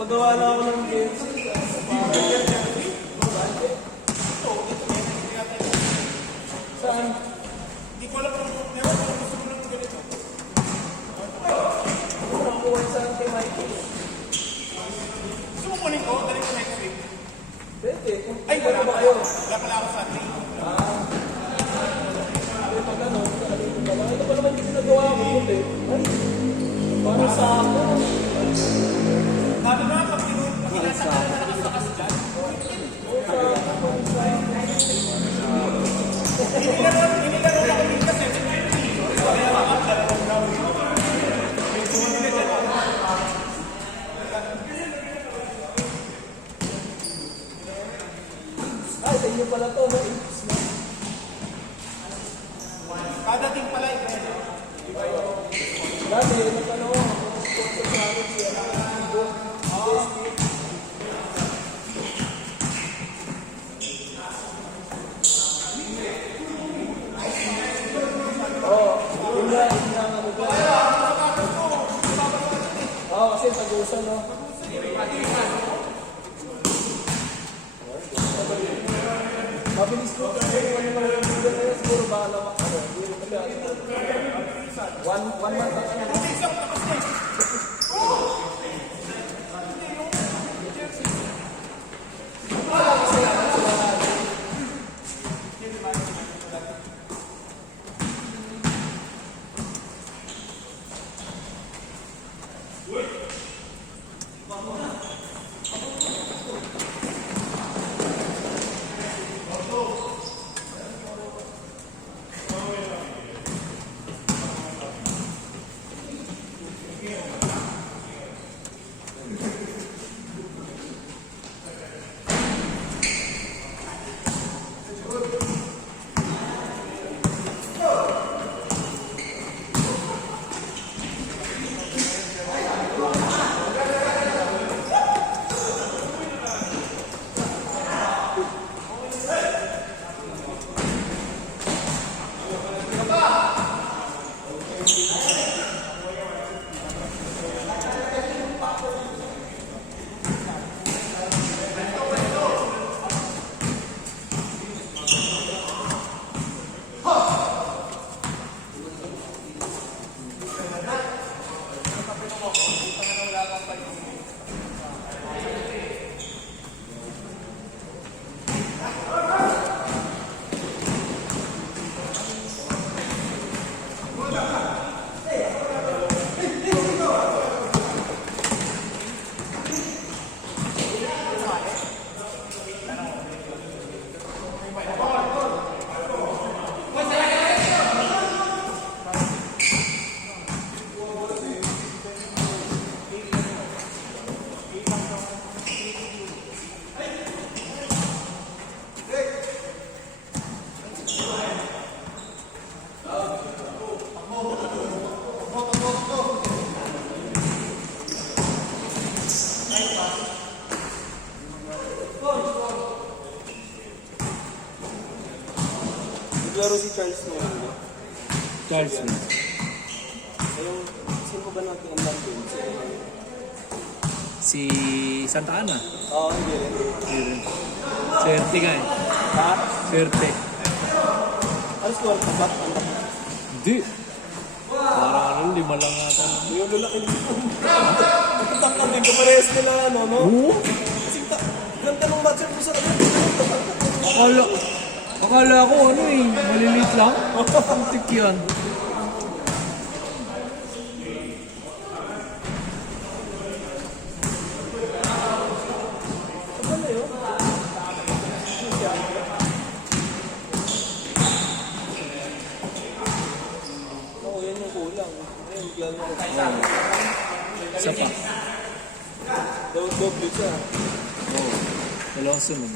Pagawa na ako ng games. Saan? Hindi ko alam kung gusto mo lang ganito. Ano nakuha saan kay Mikey? Gusto mo kunin ko? Dali ko next week. Pwede. Ay, wala ba kayo? Wala pala ako sa atin. Pwede pag ano, alipin ba lang? Ito pa naman yung nagawa ko yun eh. Ay, para sa ako. Dami na pag tinatanggal na nakasakas dyan. Inilaro na kami kasi. Kaya makakala ko na. Ay, sa inyo pala to, no? Kadating pala ito. Dati, nagkano ako, sponsor sa amin siya. Yun nga ano ba? Oo, kasi pag-usan, no? Mabilis ko kasi ano lang yung video na yun, siguro bahala ka. One month na kanya. Naglaro si Charles na yun. Charles Smith. Ayun, sino ba natin ang natin? Si Santa Ana. Oo, hindi rin. Swerte ka eh. Ha? Swerte. Ano score? Tabat? Ang tabat? Hindi. Parang 5 lang ata. Yung lalaki dito. Nagtatak lang din. Kaparehas nila, ano, no? Oo. Kasi ganda nung matchup ko sa kanya. Akala ko ano eh, maliliit lang. Putik yan. Oo, yan yung kulang. Ayun, yan yung kulang. Isa pa. Double siya. Oo. Dalawang sunod.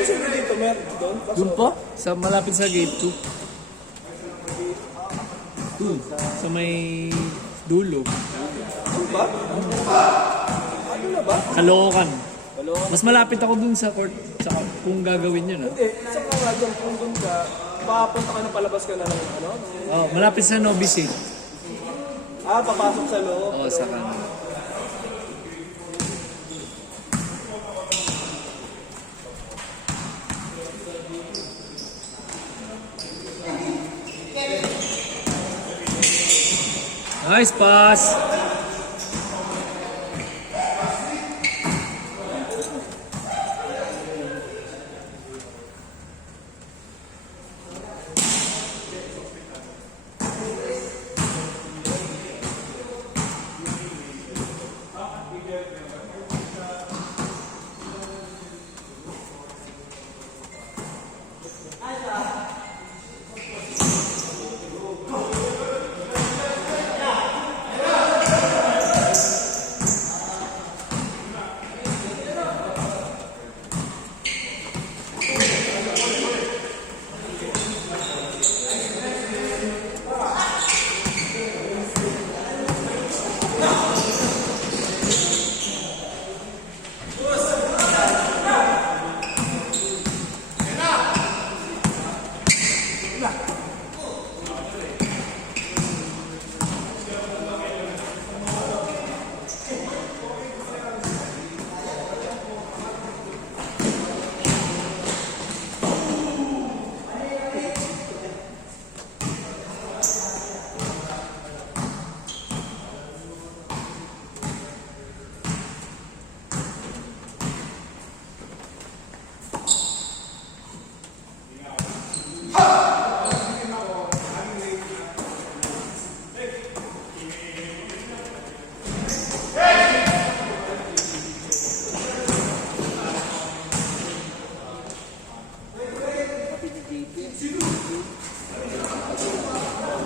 Sino dito, Mer? Doon? Doon pa? Sa malapit sa gate 2. Sa may dulo. Ano ba? Ano na ba? Caloocan. Kaloocan. Mas malapit ako dun sa court. Saka kung gagawin yun, ah. Hindi, isa ka nga dyan, kung doon ka, papunta ka na palabas ka na ng ano? Oh, malapit sa Novi Seat. Papasok sa loob. Oo, sa kanan. Nice pass.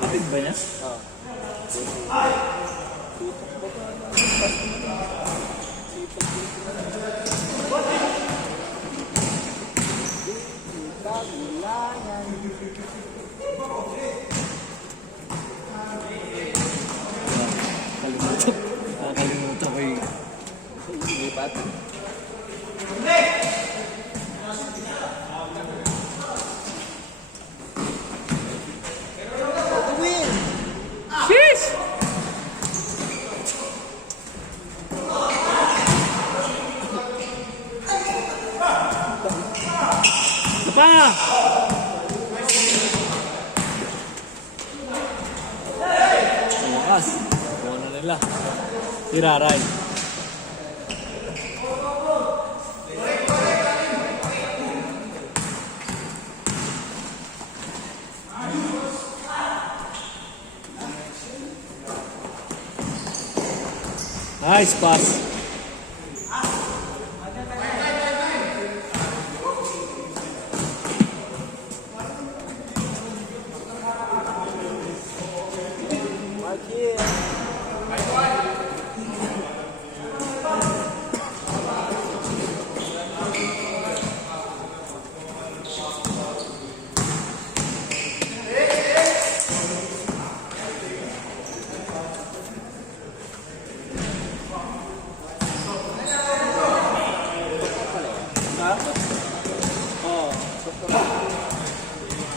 Kapit ba niya? Kalimutan. Nakakalimutan ko yung... Lipat. Sheesh! Isa pa! Sa wakas, buwan na nila. Si Raray. Nice pass.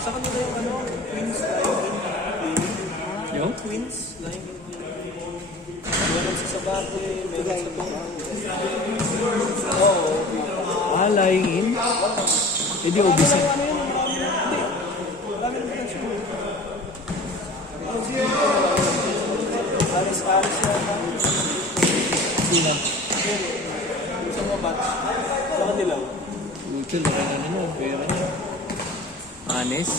Sa kanila yung ano, Queens Line Yung? Queens Line meron sa Sabate, meron sa Tong. Oo. Ah, lying in? Eh di obis yun. Ano yun? Hindi. Dami ng potential. Aris yata. Sina? Sa mga batch. Sa kanila. Lucho, laki na naman. Pera niya. Anis?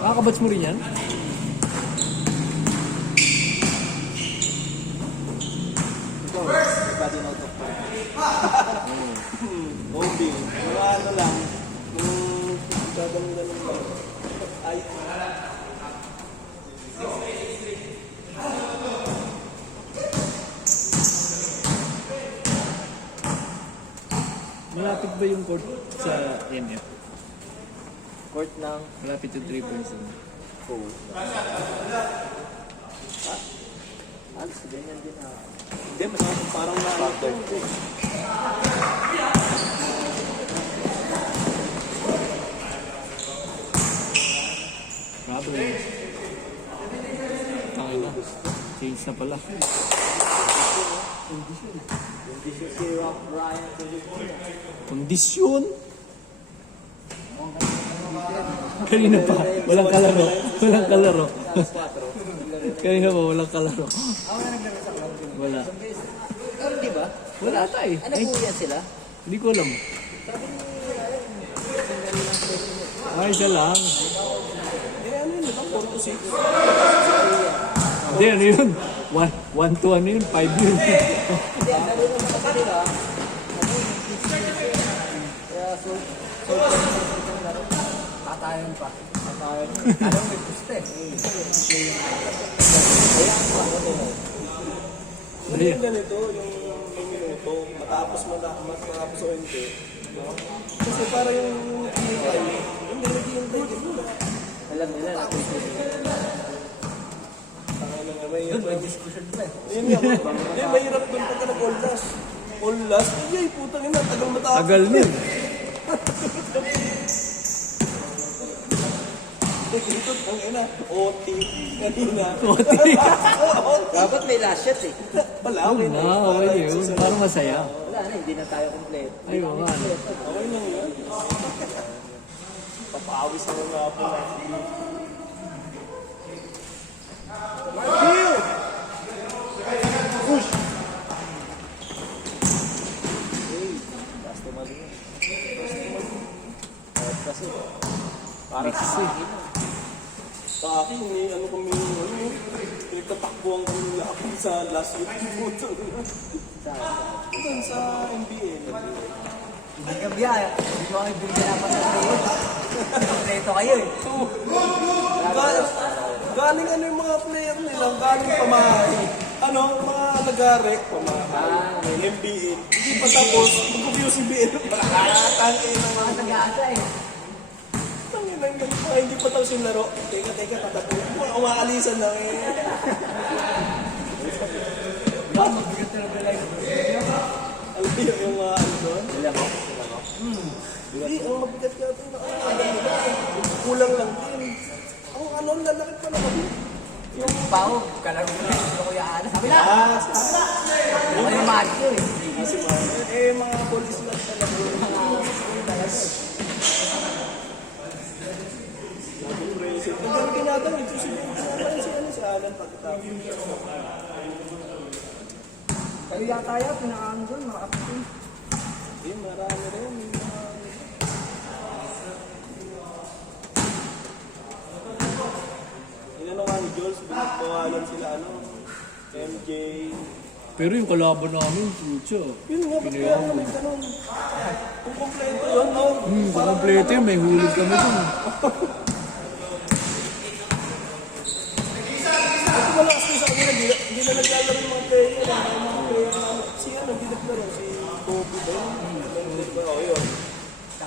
Ah, kabats mo rin yan? Body na ito. Hobby. Mga ano lang. Gagawin lang. Ay. Malapit ba yung court sa MF? Court ng Malapit yung 3 points. Foul. Alas, ganyan din na. Hindi, mas parang na Grabe. Tangin na. Change na pala. Hindi siya si Rock Ryan. Kondisyon? Kanina pa. Walang kalaro. Walang kalaro. Kanina pa walang kalaro. Ako na naglaro sa club. Wala. Pero di ba? Wala tayo. Ano po yan sila? Hindi ko alam. Ay, siya lang. Eh, ano yun? Ito, 4 to 6. Hindi, ano yun? 1 to ano yun? 5 yun. Hindi, ang laro naman kasi nila. Ano yung kaya so laro. Tatayan pa. Tatayan. Anong may gusto eh. Kaya ang pa. Hindi yung ganito, yung minuto, matapos o hindi. No? Kasi para yung hintay, hindi naghihintay din. Alam nila na kung Tangina nga, mahirap. may discussion pa eh. Ayun nga, hindi, mahirap doon pagka nag-all last. All last? Ay, putang ina, tagal matapos. Tagal nun. Dito, ang ina, OT, kanina. OT. Dapat may last shot eh. Wala, okay na. Okay na yun. Parang masaya. Wala na, hindi na tayo complete. Ay, oo nga. Okay lang yun. Papawis na nga po na. Marquillo! Push! Basta mali yun. Kasi, Parang kasi. Sa akin, may ano kami, pinagtatakbuhan kami lahat sa last week. Doon sa NBA. hindi ka biyaya. Hindi mo kayo bigyan naman ng player. Kompleto kayo eh. Galing ano yung mga player nila, galing pamahay. Ano, mga nag-arek, pamahay. NBA. Hindi pa tapos, mag-review si BL. Tangin na mga Nag-aasa eh. tangin na yung mga hindi pa tapos yung laro. Teka, tatapos. Mga umaalisan lang eh. Mabigat na lang Alam mo yung mga ano doon? Alam mo? Hindi, ang mabigat ka ito, kulang lang din. Ang ano, ang lalaki pa na kami. Yung pao, kalaro mo na yung Kuya Ana. Sabi na! Ako yung Mario eh. Kasi mga polis lang talaga. Laging present. Ang galing tinatang, nagsusunod si Alan pagkatapos. Kayo yata yun, pinakaano doon, makakapitin. Hindi, marami rin. Inano nga ni Jules, pinagpawalan sila MJ. Pero yung kalaban namin, pucha. Yun nga, ba't kaya may ganun? Kung kompleto yun, no? Kung kompleto yun, may hulog kami dun. Ito malakas din sa kanila, hindi na naglalaro yung mga player. Yung mga player na si hindi naglaro, si Kobe ba yun? Oo, yun.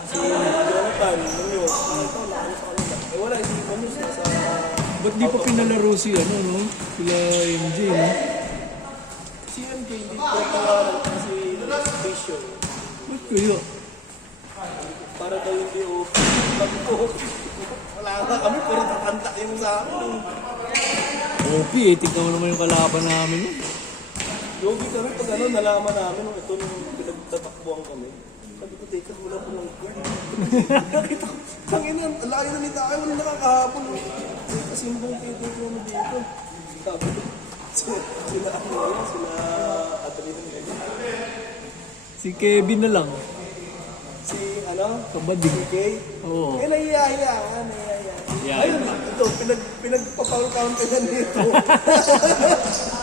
Si Jonathan, Munoz. Ito, lakas sa kanila. Eh wala, si Munoz sa... Ba't di pa pinalaro si ano, no? Sila MJ, no? Si MJ, hindi ko tawaran kasi vision. Ba't kaya? Para daw hindi okay. Sabi ko, wala nga kami, puro tatanda yung sa akin. OP eh, tignan mo naman yung kalaban namin. Eh. Yogi kami pag ano, nalaman namin nung ito nung pinagtatakbuhan kami. Sabi ko, teka, wala po ng guard. Nakita ko, tangina, layo na nila tayo, wala nakakahapon. Kasi yung buong pito ko na dito. Sabi ko, sila Adrian. Si Kevin na lang. Si ano? Kabading. Si Kay. Oo. Eh, nahihiya. Yeah. Ayun, ito, pinagpapower counter na nito.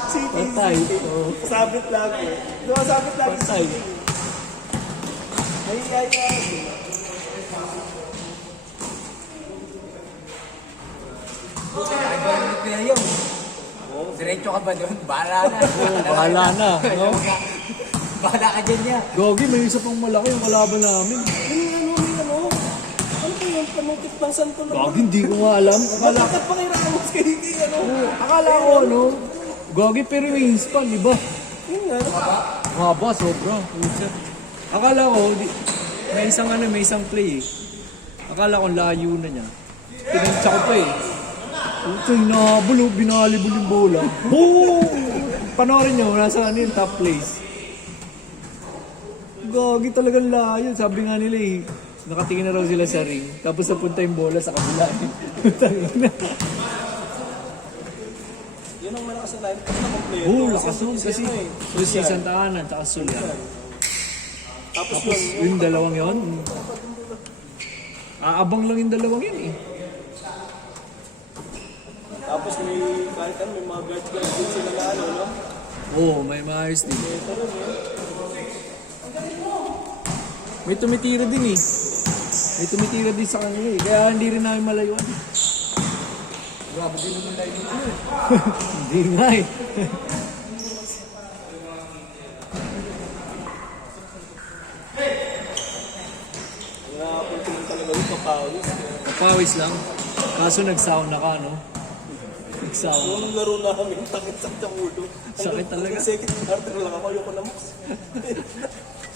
Si Patay. Oo. Sabit lagi. Diba, sabit lagi si Patay. Kay. Nahihiya. Ay, ba yung Kuya yung? Diretso ka ba doon? Bahala na. Oo, bahala na, no? Bahala ka dyan niya. Gogi, may isa pang malaki yung kalaban namin. Yung may ano. Ano ba yung pamungkit ng santo na? Gogi, hindi ko nga alam. Bakit pa kay Ramos kay ano? Akala ko ano. Gogi, pero yung wingspan, di ba? Yun nga. Maba, sobra. Pucha. Akala ko, may isang ano, may isang play eh. Akala ko layo na niya. Pinantsa ko pa eh. Pucha, hinahabol oh, binalibol yung bola. Oh! Panoorin nyo, nasa ano yung top place. Gagi talagang layo. Sabi nga nila eh, nakatingin na raw sila sa ring. Tapos napunta yung bola sa kabila eh. Tangina. Yun ang malakas na line. Kasi na-complete. Oh, lakas nun kasi. ano eh. Kasi isang tahanan, tsaka Sulian. Tapos Tapos yung dalawang yon, aabang lang yung dalawang yun eh. Tapos may kahit ano, may mga guard din sila na ano, no? Oo, may maayos din. Ito rin eh. May tumitira din eh. May tumitira din sa kanila eh. Kaya hindi rin namin malayuan. Grabe din naman tayo dito eh. Hindi nga eh. Nakapultingin talaga yung papawis. Kapawis lang. Kaso nag-sauna ka, no? Nag-sauna. Nung laro na kami, takit sa ulo. Sakit talaga. Hanggang second quarter lang ako, ayoko na mas.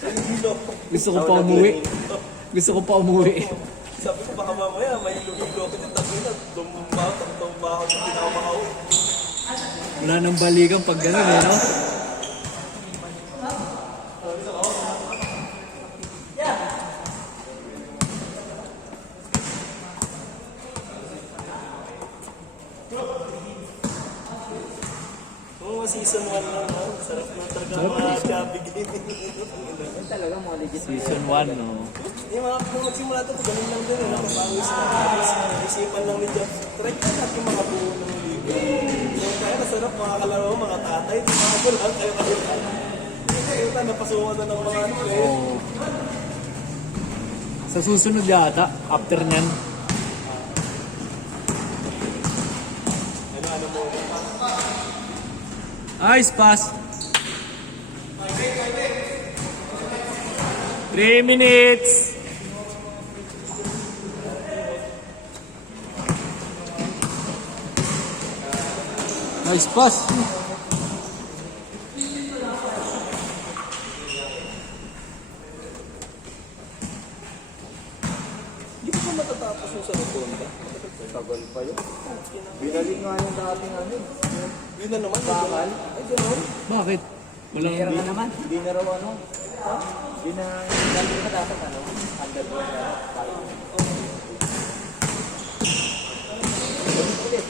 Hilo. Gusto ko pa umuwi. Gusto ko pa umuwi. Sabi ko baka mamaya, may hilo-hilo ako ng tabi na. Tumba ako sa pinamakaw. Wala nang balikan pag gano'n eh, no? Oo, season 1 na, no? Sarap na talaga mga gabi game. Yun talaga mga legit. Season 1, no? Yung mga kung magsimula ito, ganun lang din, nakapawis na. Tapos, isipan lang ni Jeff, try ka natin yung mga buo ng liga. Yung kaya nasarap mga kalaro, mga tatay, di mga bulan kayo kayo. Ito, napasukan na ng mga ano eh. Oo. Sa susunod yata, after nyan, Ano mo, Ice pass. 3 minutes. Nice pass. Hindi ko pa matatapos yung sa rotonda. Tagal pa yun. Binalik nga yung dating ano. Yun na naman. Bakal. Ay, gano'n. Bakit? Walang Pera ka naman. Hindi na raw ano. Hindi na, dati na dapat ano. Underground na. Ulit.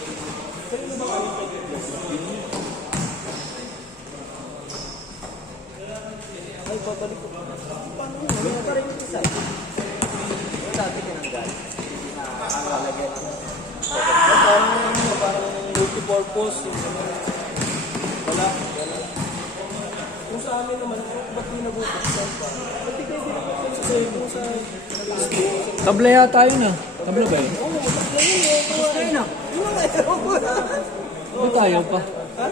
Ay, babalik ko. Paano yun? Yun pa rin yung isa. Yung dati tinanggal. Hindi na ang lalagyan ng Parang multi-purpose. Wala. Kung sa amin naman, ba't di nabubuksan pa? Ba't di kayo binubuksan sa cellphone sa Facebook? tabla yata yun ah. Tabla ba yun? Oo, maganda yun eh. Gusto yun ah. Yun ang ayaw ko na. Ba't tayo pa? Ha?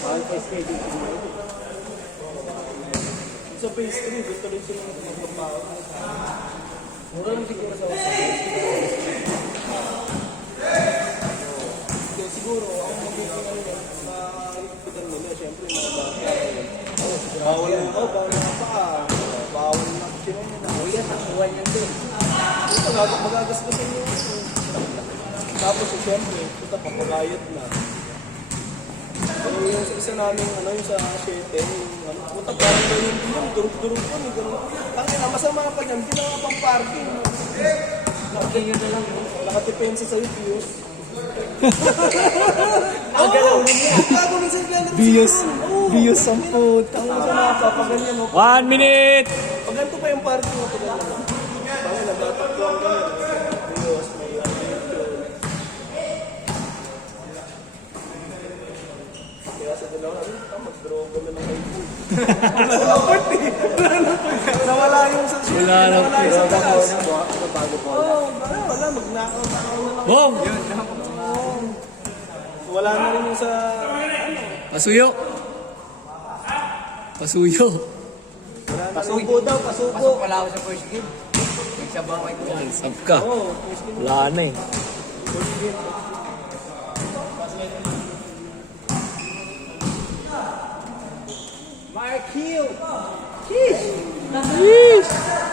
Bawal pa schedule. Sa phase 3, dito rin sila magpapaw. Mura lang siguro sa Kaya siguro, ang magiging ano yan, makakalipitan nila, syempre, mga bata. Bawal na ako, bawal na pa. Bawal na ako sila yun. O yan, nakuha niyan din. Ito, magagasgasan nyo. Tapos, syempre, ito, papagayat na. Yung isa namin, ano, yung sa 7, yung ano, puta parang ba yung durug-durug ko, yung gano'n. Tangina, masama pa dyan, hindi na pang parking. Okay, yun na lang. Nakadepensa sa'yo, Pius. Ang galaw niya. Gago minsan naglalaro Bios. sa Oo. Bios ang puta. Ang sa nakapapaganyan, no? 1 minute. Pag ganito pa yung parking mo, pag ano, parang nagtatakbo ang ganyan. Pius, may ano yun. Kaya sa dalawa, mag-droga na lang kayo. Wala na part eh. Wala na part. Nawala yung sa Wala na Nawala yung sa taas. Bago po. Oo, wala, magnakaw na lang. Boom! wala na rin yung sa... Pasuyo. Pasuyo. Wala na rin. Pasubo daw, pasubo. Pasok pala ako sa first game. Nagsabaw kay Kuya. Sab ka. Oo, Wala na eh. Mark Hill! Yeesh!